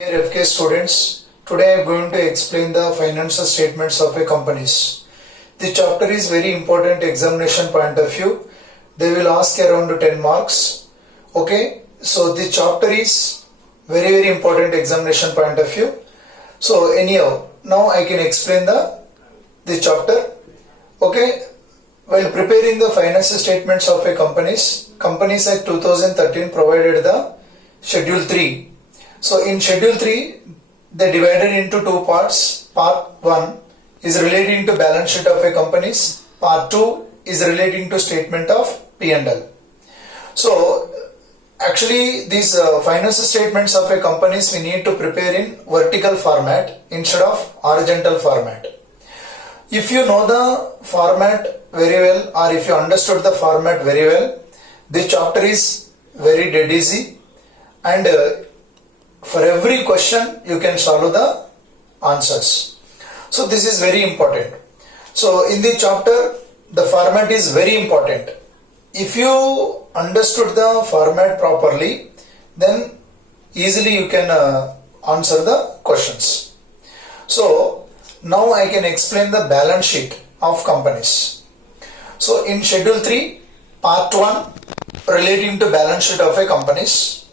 Dear FK students, today I am going to explain the financial statements of a companies. The chapter is very important examination point of view. They will ask around 10 marks. Okay, so the chapter is very important examination point of view. So anyhow, now I can explain the chapter. Okay, while preparing the financial statements of a Companies Act 2013 provided the Schedule 3. So in Schedule 3, they divided into two parts. Part 1 is relating to balance sheet of a companies. Part 2 is relating to statement of P&L. So actually these financial statements of a companies we need to prepare in vertical format instead of horizontal format. If you know the format very well, or if you understood the format very well, this chapter is very dead easy, and for every question you can solve the answers. So this is very important. So in the chapter the format is very important. If you understood the format properly, then easily you can answer the questions. So now I can explain the balance sheet of companies. So in Schedule 3, Part 1 relating to balance sheet of a companies.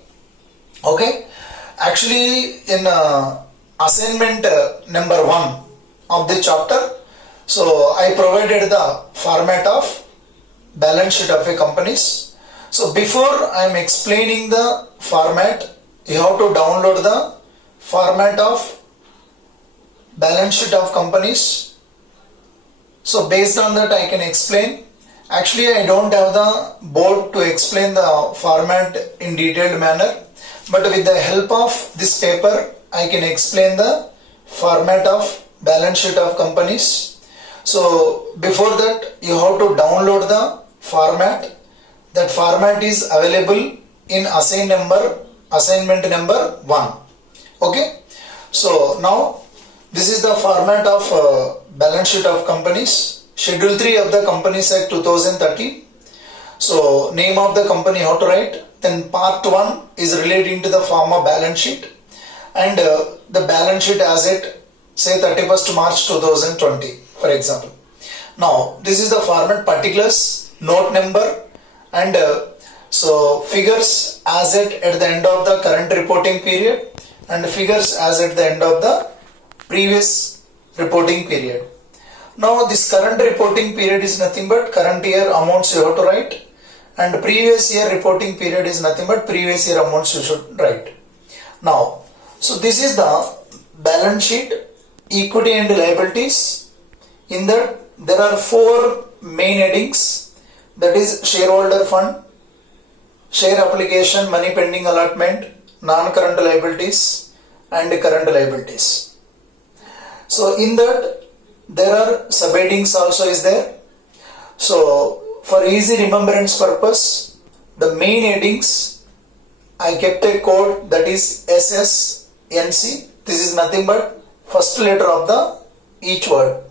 Okay. Actually in assignment number 1 of the chapter, so I provided the format of balance sheet of a companies. So before I am explaining the format, you have to download the format of balance sheet of companies. So based on that I can explain. Actually I don't have the board to explain the format in detailed manner, but with the help of this paper I can explain the format of balance sheet of companies. So before that you have to download the format. That format is available in assignment number 1. Okay, so now this is the format of balance sheet of companies. Schedule 3 of the Companies Act 2013. So name of the company how to write. Then part 1 is relating to the form of balance sheet, and the balance sheet as it say 31st March 2020 for example. Now this is the format, particulars, note number, and so figures as it at the end of the current reporting period, and figures as at the end of the previous reporting period. Now this current reporting period is nothing but current year amounts you have to write, and previous year reporting period is nothing but previous year amounts you should write. Now, so this is the balance sheet, equity and liabilities. In that there are 4 main headings, that is shareholder fund, share application, money pending allotment, non-current liabilities and current liabilities. So in that there are subheadings also is there. So for easy remembrance purpose, the main headings I kept a code, that is SSNC. This is nothing but first letter of the each word.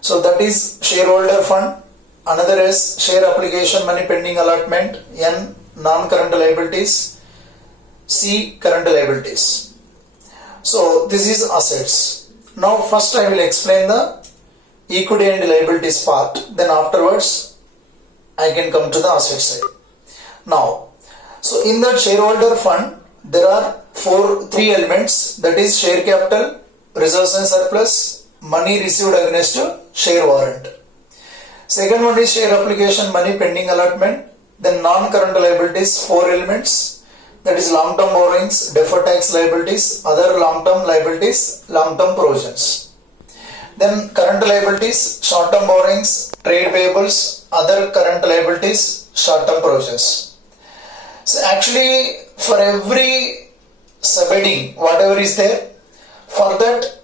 So that is shareholder fund, another is share application, money pending allotment, N non-current liabilities, C current liabilities. So this is assets. Now first I will explain the equity and liabilities part, then afterwards I can come to the asset side. Now, so in the shareholder fund there are 3 elements, that is share capital, reserves and surplus, money received against share warrant. Second one is share application, money pending allotment. Then non-current liabilities, 4 elements, that is long-term borrowings, deferred tax liabilities, other long-term liabilities, long-term provisions. Then current liabilities, short-term borrowings, trade payables, other current liabilities, short-term provisions. So actually for every subheading whatever is there, for that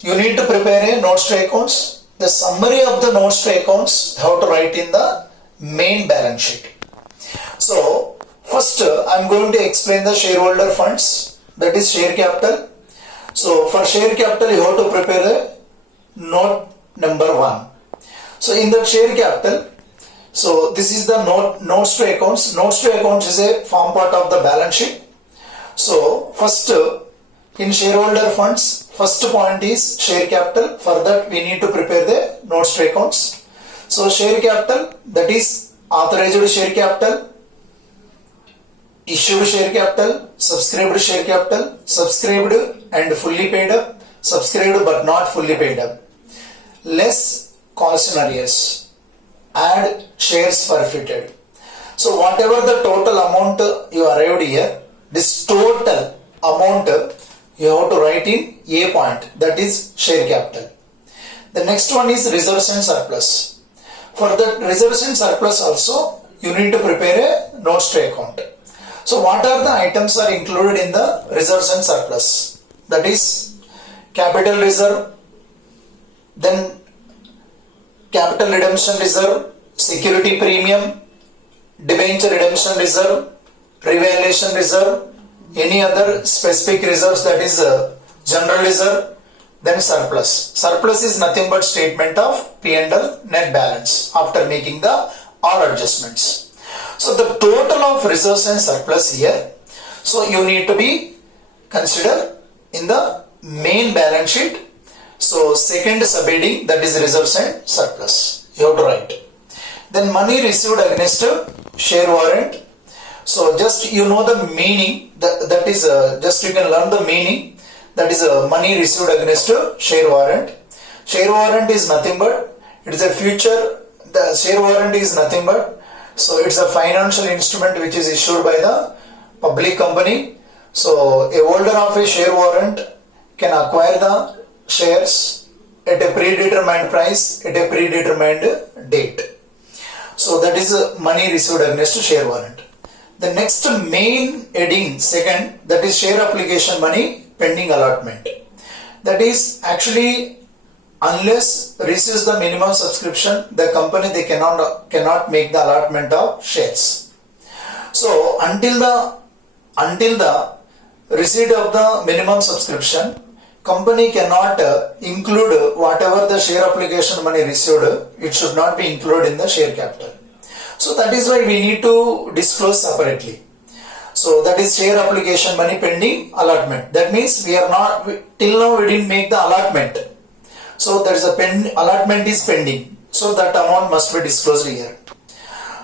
you need to prepare a notes to accounts. The summary of the notes to accounts how to write in the main balance sheet. So first I am going to explain the shareholder funds, that is share capital. So for share capital you have to prepare the note number 1. So in the share capital, so this is the notes to accounts. Notes to accounts is a form part of the balance sheet. So first In shareholder funds, first point is share capital. For that we need to prepare the notes to accounts. So share capital, that is authorized share capital, issued share capital, subscribed share capital, subscribed and fully paid up, subscribed but not fully paid up, less cautionaries, add shares forfeited. So whatever the total amount you arrived here, this total amount you have to write in A point, that is share capital. The next one is reserves and surplus. For the reserves and surplus also you need to prepare a notes to account. So what are the items are included in the reserves and surplus? That is capital reserve, then capital redemption reserve, security premium, debenture redemption reserve, revaluation reserve, any other specific reserves, that is general reserve, then surplus. Surplus is nothing but statement of P&L net balance after making the all adjustments. So the total of reserves and surplus here, so you need to be consider in the main balance sheet. So second subheading, that is reserves and surplus, you have to write. Then money received against share warrant. So just you know the meaning, that is just you can learn the meaning, that is money received against share warrant. Share warrant is nothing but, it is a future, the share warrant is nothing but, so it's a financial instrument which is issued by the public company. So a holder of a share warrant can acquire the shares at a predetermined price at a predetermined date. So that is money received against share warrant. The next main heading, second, that is share application money pending allotment. That is actually unless receives the minimum subscription, the company they cannot make the allotment of shares. So until the receipt of the minimum subscription, company cannot include whatever the share application money received, it should not be included in the share capital. So that is why we need to disclose separately. So that is share application money pending allotment. That means we are not, till now we didn't make the allotment. So there is a allotment is pending. So that amount must be disclosed here.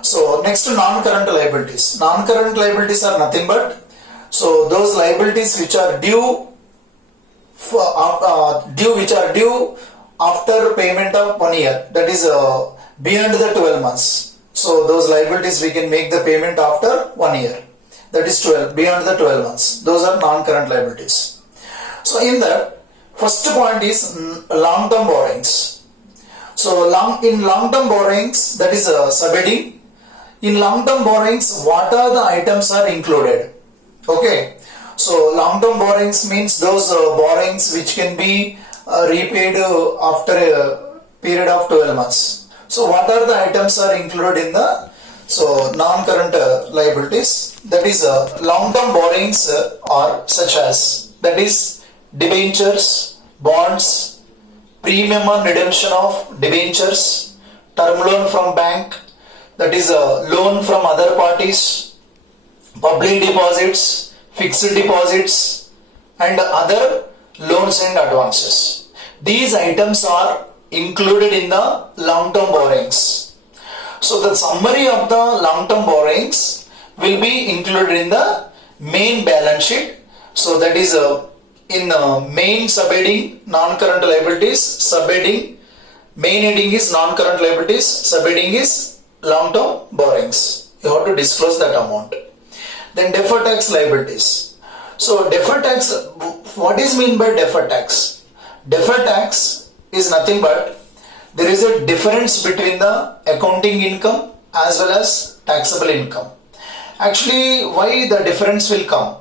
So next non-current liabilities. Non-current liabilities are nothing but, so those liabilities which are due after payment of 1 year, that is beyond the 12 months. So those liabilities we can make the payment after 1 year, that is 12, beyond the 12 months. Those are non-current liabilities. So in that, first point is long-term borrowings. So in long-term borrowings, that is subheading. In long-term borrowings, what are the items are included? Okay. So long-term borrowings means those borrowings which can be repaid after a period of 12 months. So what are the items are included in the non-current liabilities? That is long-term borrowings are such as, that is debentures, bonds, premium on redemption of debentures, term loan from bank, that is a loan from other parties, public deposits, fixed deposits and other loans and advances. These items are included in the long-term borrowings. So the summary of the long-term borrowings will be included in the main balance sheet. So that is in main subheading non-current liabilities, subheading main heading is non-current liabilities, subheading is long-term borrowings. You have to disclose that amount. Then deferred tax liabilities. So deferred tax, what is mean by deferred tax? Deferred tax is nothing but there is a difference between the accounting income as well as taxable income. Actually, why the difference will come?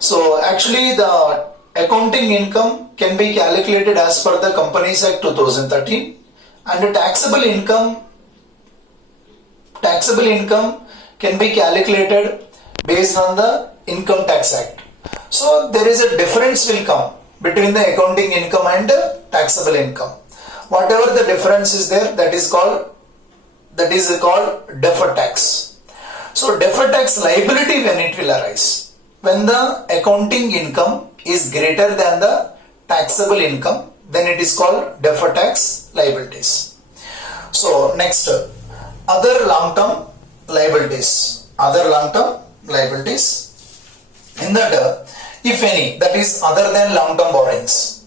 So actually the accounting income can be calculated as per the Companies Act 2013 and the taxable income can be calculated based on the Income Tax Act. So there is a difference will come between the accounting income and taxable income. Whatever the difference is there, that is called deferred tax. So deferred tax liability when it will arise, when the accounting income is greater than the taxable income, then it is called deferred tax liabilities. So next, other long-term liabilities. Other long-term liabilities. In that, if any, that is other than long-term borrowings.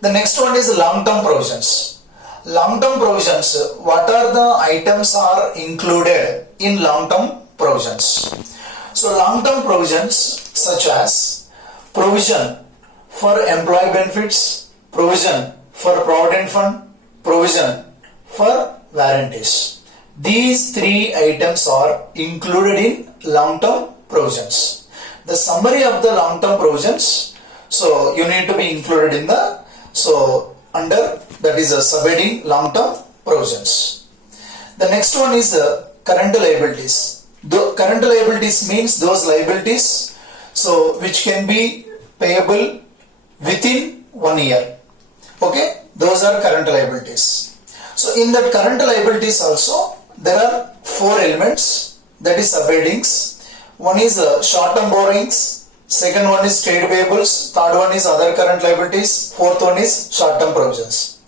The next one is long-term provisions. Long-term provisions, what are the items are included in long-term provisions? So long-term provisions such as provision for employee benefits, provision for provident fund, provision for warranties. These three items are included in long-term provisions. The summary of the long-term provisions, so you need to be included in the, so under that is a subheading long-term provisions. The next one is current liabilities. The current liabilities means those liabilities so which can be payable within 1 year. Okay, those are current liabilities. So in that current liabilities also there are 4 elements, that is subheadings. One is short-term borrowings, second one is trade payables, third one is other current liabilities, fourth one is short-term provisions.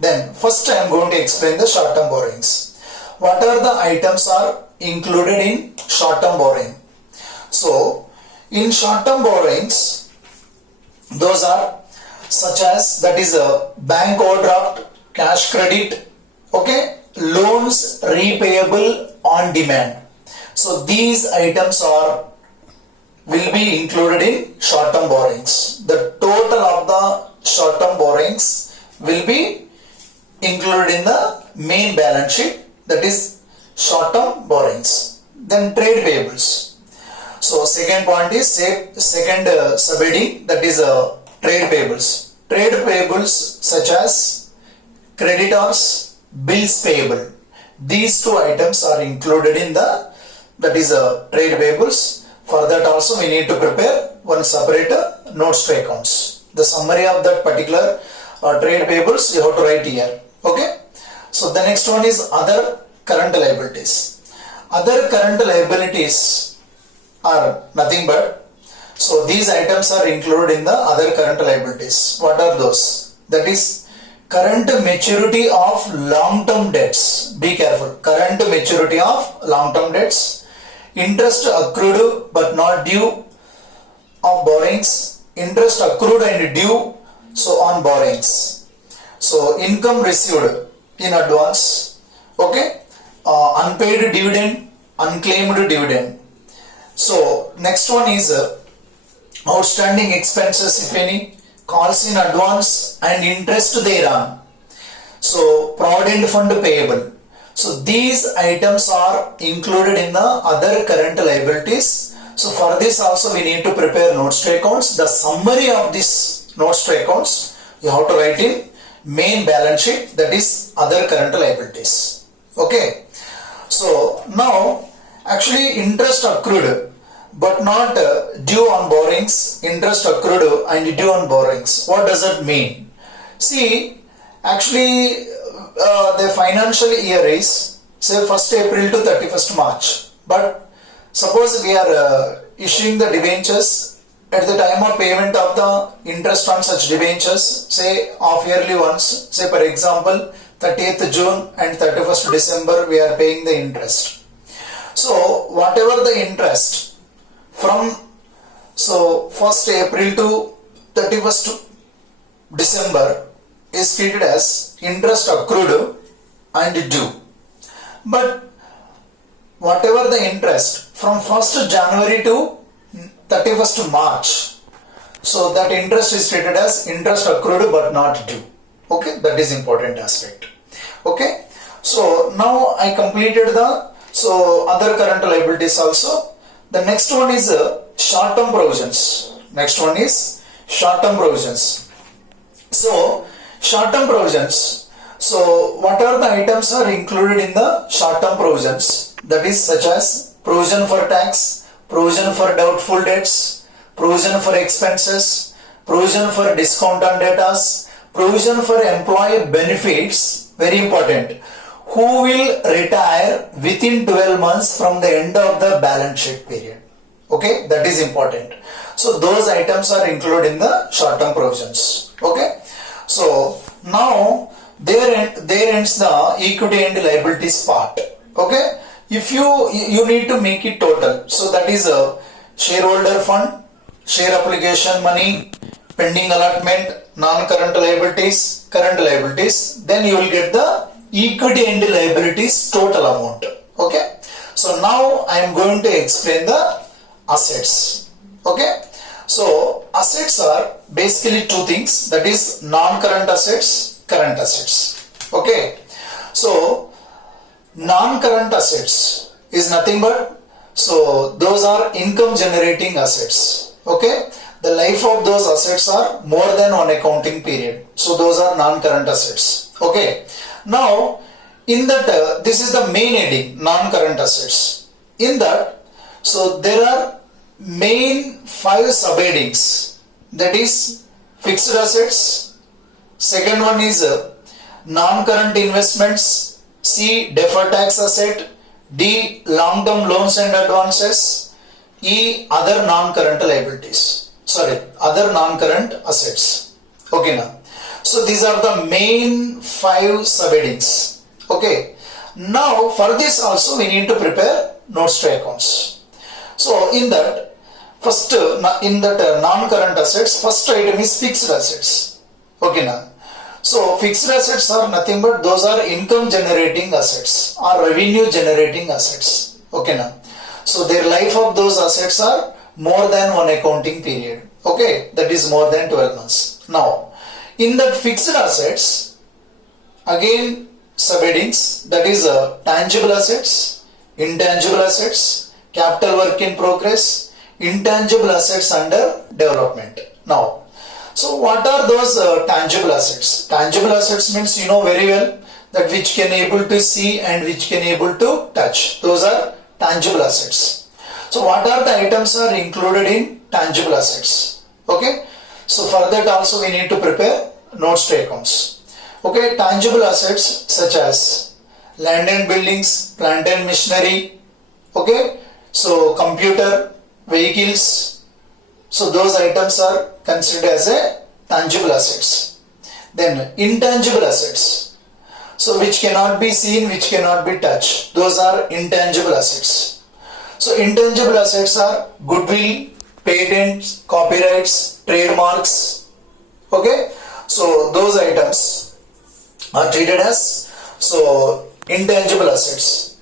Then first I am going to explain the short-term borrowings. What are the items are included in short-term borrowing? So in short-term borrowings, those are such as, that is a bank overdraft, cash credit, okay, loans repayable on demand. So these items will be included in short-term borrowings. The total of the short-term borrowings will be included in the main balance sheet, that is short-term borrowings. Then trade payables. So second point is second subheading, that is trade payables. Trade payables such as creditors, bills payable. These two items are included in the, that is trade payables. For that also we need to prepare one separate notes to accounts. The summary of that particular trade payables you have to write here. Okay. So the next one is other current liabilities. Other current liabilities are nothing but, so these items are included in the other current liabilities. What are those? That is current maturity of long-term debts. Be careful. Current maturity of long-term debts. Interest accrued but not due of borrowings. Interest accrued and due, so on borrowings. So income received in advance. Okay. Unpaid dividend, unclaimed dividend. So next one is outstanding expenses, if any, calls in advance and interest thereon. So provident fund payable. So these items are included in the other current liabilities. So for this also we need to prepare notes to accounts. The summary of this notes to accounts you have to write in main balance sheet, that is other current liabilities. Okay. So now actually interest accrued but not due on borrowings, interest accrued and due on borrowings. What does that mean? See, actually the financial year is say 1st April to 31st March. But suppose we are issuing the debentures at the time of payment of the interest on such debentures, say half yearly ones, say for example 30th June and 31st December we are paying the interest. So whatever the interest from so 1st April to 31st December is treated as interest accrued and due. But whatever the interest from 1st January to 31st March, so that interest is treated as interest accrued but not due. Okay, that is important aspect. Okay, so now I completed the other current liabilities also. The next one is short-term provisions. Next one is short-term provisions. So short-term provisions. So what are the items are included in the short-term provisions? That is such as provision for tax, provision for doubtful debts, provision for expenses, provision for discount on debtors, provision for employee benefits, very important, who will retire within 12 months from the end of the balance sheet period. Okay, that is important. So those items are included in the short-term provisions. Okay. So now there ends the equity and liabilities part. Okay. If you need to make it total, so that is a shareholder fund, share application money, pending allotment, non-current liabilities, current liabilities, then you will get the equity and liabilities total amount. Okay. So now I am going to explain the assets. Okay. So assets are basically two things, that is non-current assets, current assets. Okay. So non-current assets is nothing but, so those are income generating assets. Okay. The life of those assets are more than one accounting period. So those are non-current assets. Okay. Now in that this is the main heading, non-current assets. In that, so there are main 5 subheadings, that is fixed assets, second one is non-current investments, C deferred tax asset, D long-term loans and advances, E other non-current liabilities, other non-current assets. Okay now, so these are the main 5 subheadings. Okay, now for this also we need to prepare notes to accounts. So in that, first in that non-current assets, first item is fixed assets. Okay now, so fixed assets are nothing but those are income generating assets or revenue generating assets. Okay now, so their life of those assets are more than one accounting period. Okay, that is more than 12 months. Now in that fixed assets, again subheadings, that is tangible assets, intangible assets, capital work in progress, intangible assets under development. Now, so what are those tangible assets? Tangible assets means you know very well that which can able to see and which can able to touch. Those are tangible assets. So what are the items are included in tangible assets? Okay. So for that also we need to prepare notes to accounts. Okay, tangible assets such as land and buildings, plant and machinery. Okay, so computer, vehicles. So those items are considered as a tangible assets. Then intangible assets, so which cannot be seen, which cannot be touched. Those are intangible assets. So intangible assets are goodwill, patents, copyrights, trademarks. Okay, so those items are treated as intangible assets.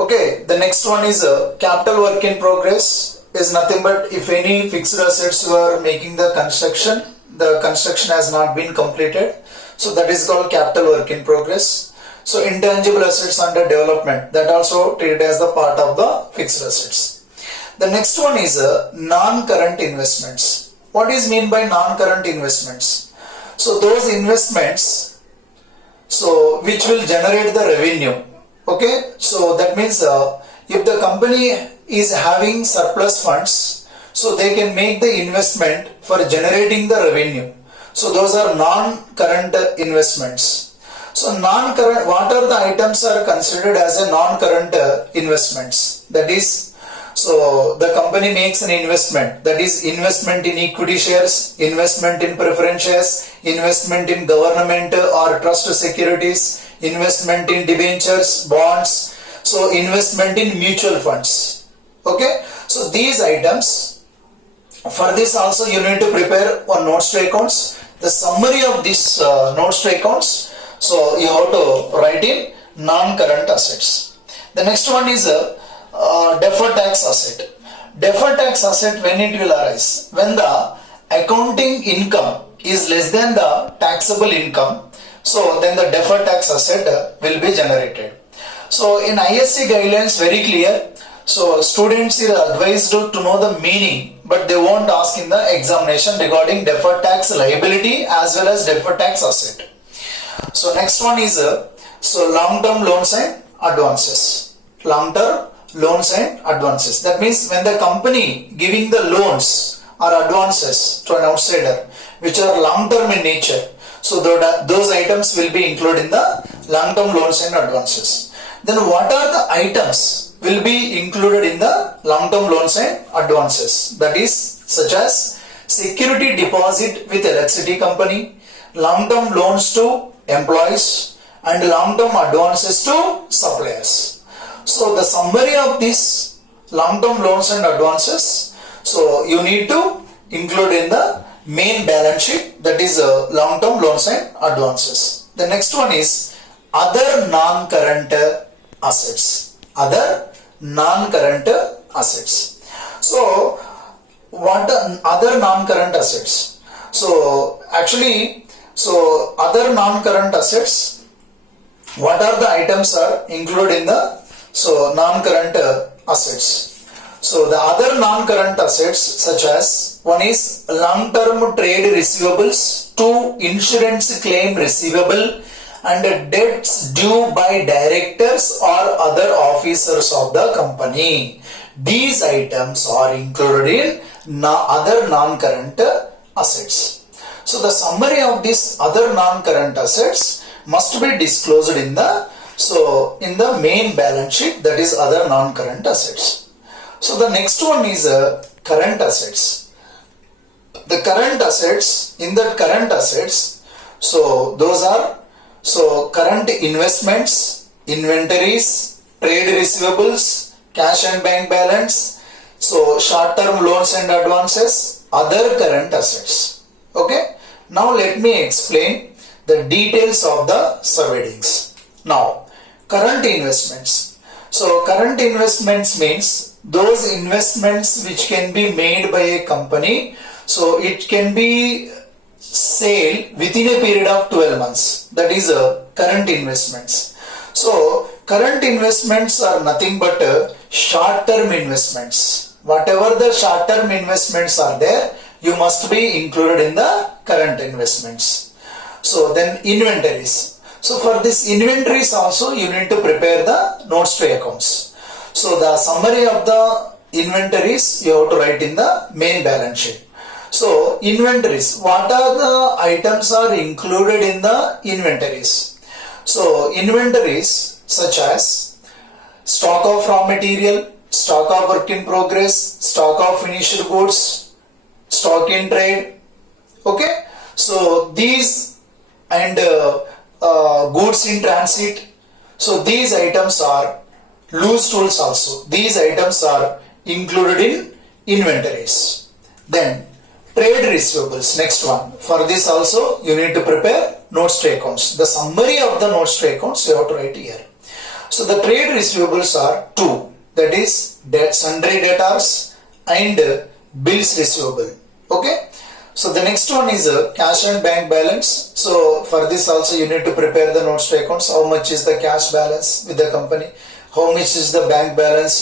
Okay, the next one is capital work in progress, is nothing but if any fixed assets you are making the construction has not been completed, so that is called capital work in progress. So intangible assets under development, that also treated as the part of the fixed assets. The next one is non-current investments. What is mean by non-current investments? So those investments which will generate the revenue. Okay, so that means if the company is having surplus funds, so they can make the investment for generating the revenue. So those are non-current investments. So non-current, what are the items are considered as a non-current investments? That is, so the company makes an investment, that is investment in equity shares, investment in preference shares, investment in government or trust securities, investment in debentures, bonds, so investment in mutual funds. Okay, so these items, for this also you need to prepare one notes to accounts. The summary of this notes to accounts, so you have to write in non-current assets. The next one is deferred tax asset. Deferred tax asset, when it will arise? When the accounting income is less than the taxable income, so then the deferred tax asset will be generated. So in ISC guidelines very clear, so students are advised to know the meaning, but they won't ask in the examination regarding deferred tax liability as well as deferred tax asset. So next one is long-term loans and advances. Long-term loans and advances. That means when the company giving the loans or advances to an outsider which are long-term in nature, so those items will be included in the long-term loans and advances. Then what are the items will be included in the long-term loans and advances? That is such as security deposit with electricity company, long-term loans to employees, and long-term advances to suppliers. So the summary of this long-term loans and advances, so you need to include in the main balance sheet, that is long-term loans and advances. The next one is other non-current assets. Other non-current assets. So what are other non-current assets? So actually, so other non-current assets, what are the items are included in the non-current assets? So the other non-current assets such as one is long-term trade receivables, two insurance claim receivable, and debts due by directors or other officers of the company. These items are included in other non-current assets. So the summary of these other non-current assets must be disclosed in the main balance sheet, that is other non-current assets. So the next one is current assets. The current assets, in the current assets, so those are current investments, inventories, trade receivables, cash and bank balance, so short-term loans and advances, other current assets. Okay. Now let me explain the details of the subheadings. Now, current investments. So current investments means those investments which can be made by a company, so it can be sale within a period of 12 months, that is current investments. So current investments are nothing but short-term investments. Whatever the short-term investments are there, you must be included in the current investments. So then inventories. So for this inventories also you need to prepare the notes to accounts. So the summary of the inventories you have to write in the main balance sheet. So inventories, what are the items are included in the inventories? So inventories such as stock of raw material, stock of work in progress, stock of finished goods, stock in trade. Okay. So these and goods in transit. So these items are loose tools also. These items are included in inventories. Then trade receivables, next one. For this also you need to prepare notes to accounts. The summary of the notes to accounts you have to write here. So the trade receivables are two, that is sundry debtors and bills receivable. Okay. So the next one is cash and bank balance. So for this also you need to prepare the notes to accounts. How much is the cash balance with the company? How much is the bank balance